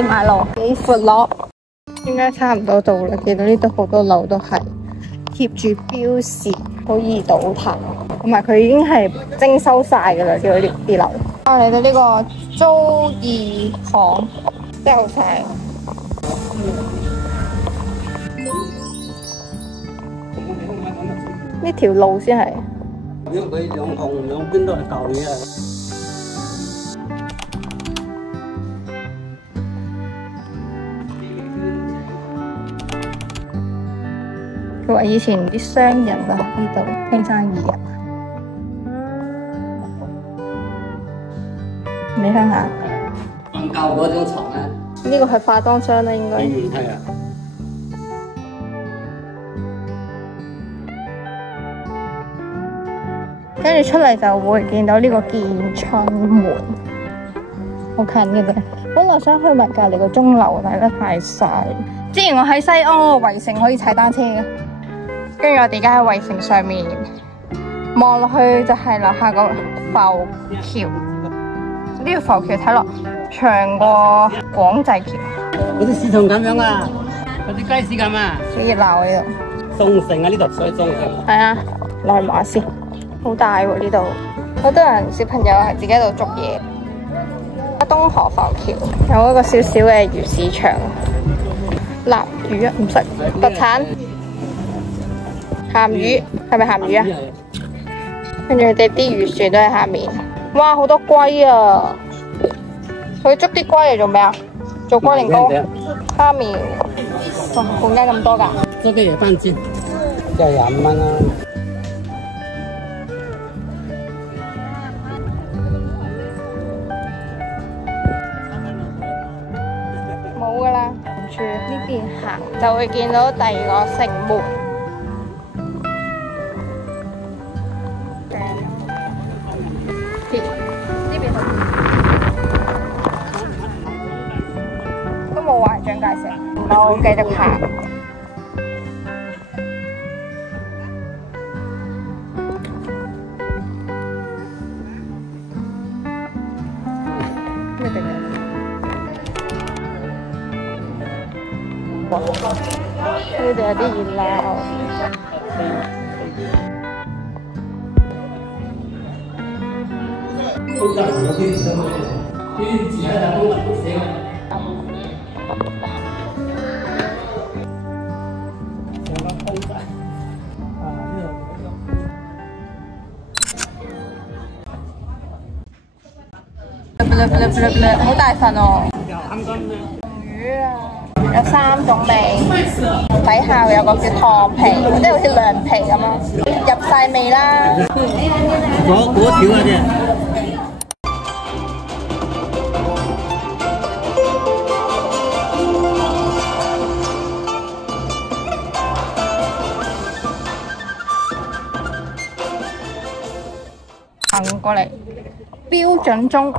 啲馬路幾闊落，應該差唔多到啦。見到呢度好多樓都係貼住標示，好易倒塌。同埋佢已經係徵收晒噶啦，呢啲樓。我嚟到呢個租意巷 sell 晒。呢條路先係。如果佢兩旁兩邊都係舊嘢啊！佢話以前啲商人就喺呢度傾生意啊。你睇下，瞓覺嗰張床咧，呢個係化妝箱啦，應該。係啊。跟住出嚟就會見到呢個建春門，好近嘅啫。本來想去埋隔離個鐘樓，但係咧太曬。之前我喺西安嗰個圍城可以踩單車嘅，跟住我哋而家喺圍城上面望落去就係樓下個浮橋。呢條浮橋睇落長過廣濟橋。嗰啲市場咁樣啊，嗰啲街市咁啊，幾熱鬧呢度。宋城啊，呢度水宋城。係啊，落去望下先。好大喎呢度，好多人小朋友係自己喺度捉嘢。東河浮橋有一個小小嘅魚市場，臘魚啊，唔識特產鹹魚，係咪鹹魚啊？跟住佢哋啲魚船都喺下面。哇，好多龜啊！佢捉啲龜嚟做咩啊？做龜苓膏、蝦苗，點解咁多㗎？捉啲嘢翻煎，即係25蚊啦。冇噶啦，住呢邊行就會見到第二個城門。呢邊都冇話係蔣介石，我繼續行。咩地名？呢度有啲熱鬧。好大份哦！魚啊！有3種味，底下有個叫糖皮，即係好似涼皮咁咯，入晒味啦。嗰條啊啫。行過嚟，標準中。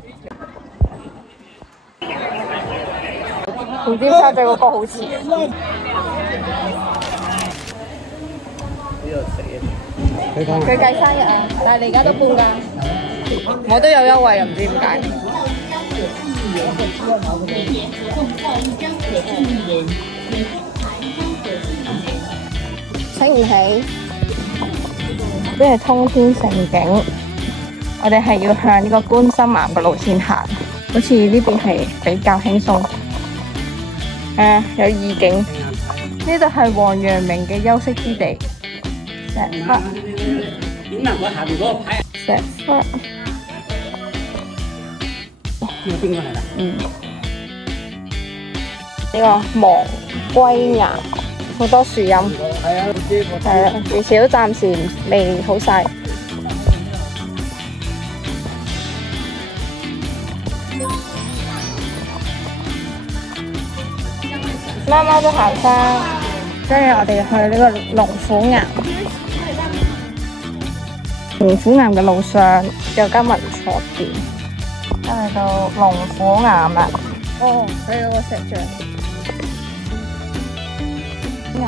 同尖沙咀嗰個好似。佢計生日啊，但係你而家都半價，我都有優惠啊，唔知點解。請唔起，呢係通天城景，我哋係要向呢個觀音岩嘅路線行，好似呢邊係比較輕鬆。有意境，呢度係王陽明嘅休息之地。石窟，石窟，呢個邊個嚟㗎？呢個望歸岩，好多樹蔭。係啊，而且都暫時未好晒。貓貓都行山，跟住我哋去呢個龍虎岩。龍虎岩嘅路上有間民宿店，去到龍虎岩啦。哦，睇到個石像。岩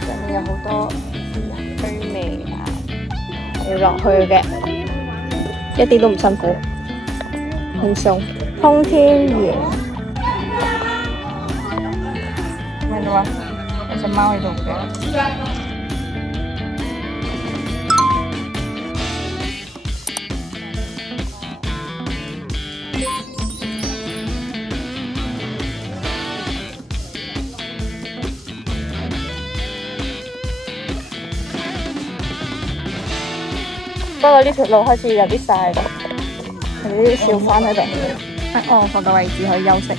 上面有好多趣味啊，有會落去嘅，一啲都唔辛苦，輕鬆。通天園，咩啫話？有隻貓喺度嘅。不過呢條路開始有啲曬啦，有啲小販喺度。喺臥佛嘅位置可以休息。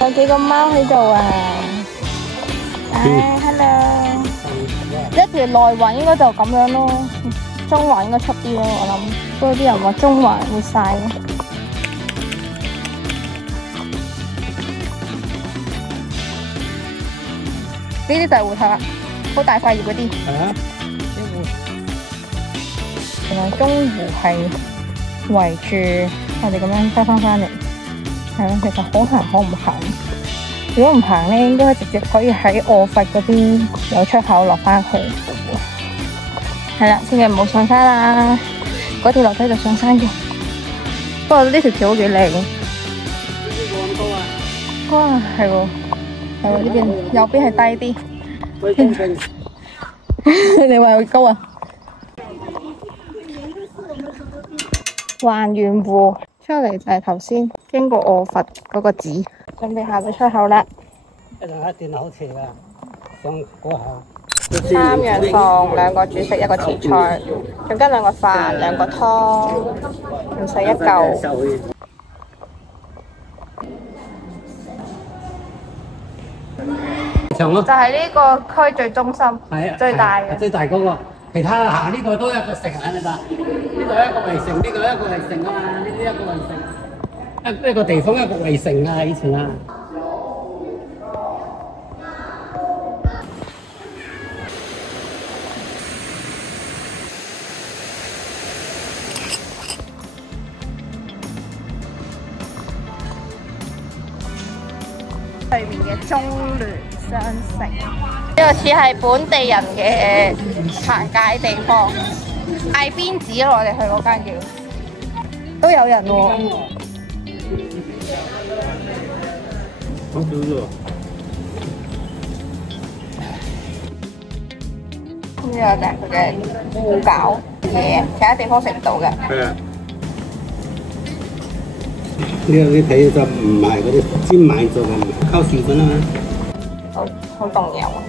有幾個貓喺度啊！hello！ 一條內環應該就咁樣咯，中環應該出啲咯，我諗。不過啲人話中環會曬咯。呢啲就係芋頭啦，好大塊葉嗰啲。係啊，原來中湖係圍住我哋咁樣揸翻嚟，係咯，其實可行可唔行。如果唔行咧，應該直接可以喺臥佛嗰邊有出口落翻去。係啦，千祈唔好上山啦，嗰條樓梯就上山嘅。不過呢條橋都幾靚。哇，係喎。係喎，呢邊右邊係低啲。你話有高啊？還原湖出嚟就係頭先經過臥佛嗰個寺，準備下個出口啦。一陣一段好斜啊，上嗰下。3樣餸，2個主食，1個前菜，再加2個飯，2個湯，唔使1嚿。就係呢個區最中心，最大嘅，最大嗰個。其他行呢度都有一個城喺度，呢度一個圍城，呢度一個圍城啊嘛，呢啲一個圍城，一個地方一個圍城啊，以前啊。對面嘅中聯商城，呢個似係本地人嘅行街地方。嗌邊子咯，我哋去嗰間叫，都有人喎。好少啫喎。呢個就係佢嘅芋餃嘢，其他地方食唔到嘅。係啊。呢個你睇就唔係嗰啲專賣做嘅，靠薯粉啊嘛。好凍油啊！